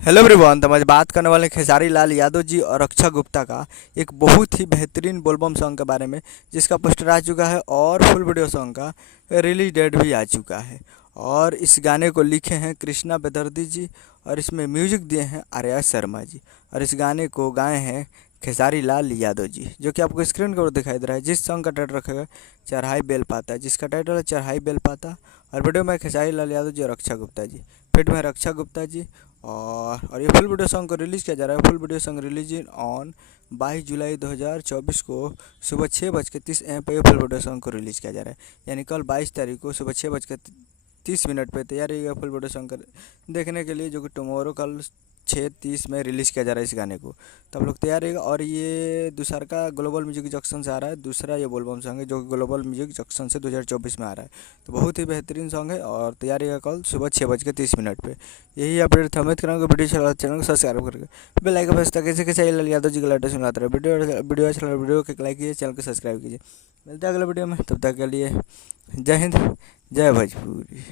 Hello everyone. तो आज बात करने वाले हैं खेसारी लाल यादव जी और अक्षय गुप्ता का एक बहुत ही बेहतरीन बोलबम सॉन्ग के बारे में, जिसका पोस्टर आ चुका है और फुल वीडियो सॉन्ग का रिलीज डेट भी आ चुका है। और इस गाने को लिखे हैं कृष्णा बेदर्दी जी और इसमें म्यूजिक दिए हैं आर्या शर्मा जी। और इस गाने को गाए हैं खेसारी लाल यादव जी, जो कि आपको स्क्रीन के ऊपर दिखाई दे रहा है। जिस सॉन्ग का टाइटल रखा गया चढ़ाई बेल पाता, जिसका टाइटल है चढ़ाई बेल पाता। और वीडियो में खेसारी लाल यादव जी और अक्षय गुप्ता जी, फिट में रक्षा गुप्ता जी। और ये फुल वीडियो सॉन्ग को रिलीज़ किया जा रहा है। Full video song release on 22 जुलाई 2024 को सुबह 6:30 AM पर ये फुल वीडियो सॉन्ग को रिलीज़ किया जा रहा है। यानी कल 22 तारीख को सुबह 6:30 पे तैयार रहिएगा फुल वीडियो सॉन्ग देखने के लिए, जो कि टुमारो कल 6:30 में रिलीज़ किया जा रहा है इस गाने को। तो आप लोग तैयार रहिएगा। और ये दूसरा का ग्लोबल म्यूजिक जंक्शन से आ रहा है, दूसरा ये बोलबम सॉन्ग है जो कि ग्लोबल म्यूजिक जंक्शन से 2024 में आ रहा है। तो बहुत ही बेहतरीन सॉन्ग है और तैयार रहिएगा कल सुबह 6:30 पे। यही अपडेट था। उम्मीद करूँगा वीडियो चला चैनल को सब्सक्राइब करके बेल आइकन बस तक कैसे कैसे लाल यादव जी का लेटेस्ट सुनाते रहे। वीडियो अच्छा लगा वीडियो को लाइक कीजिए, चैनल को सब्सक्राइब कीजिए। मिलते हैं अगले वीडियो में, तब तक के लिए जय हिंद, जय भोजपुरी।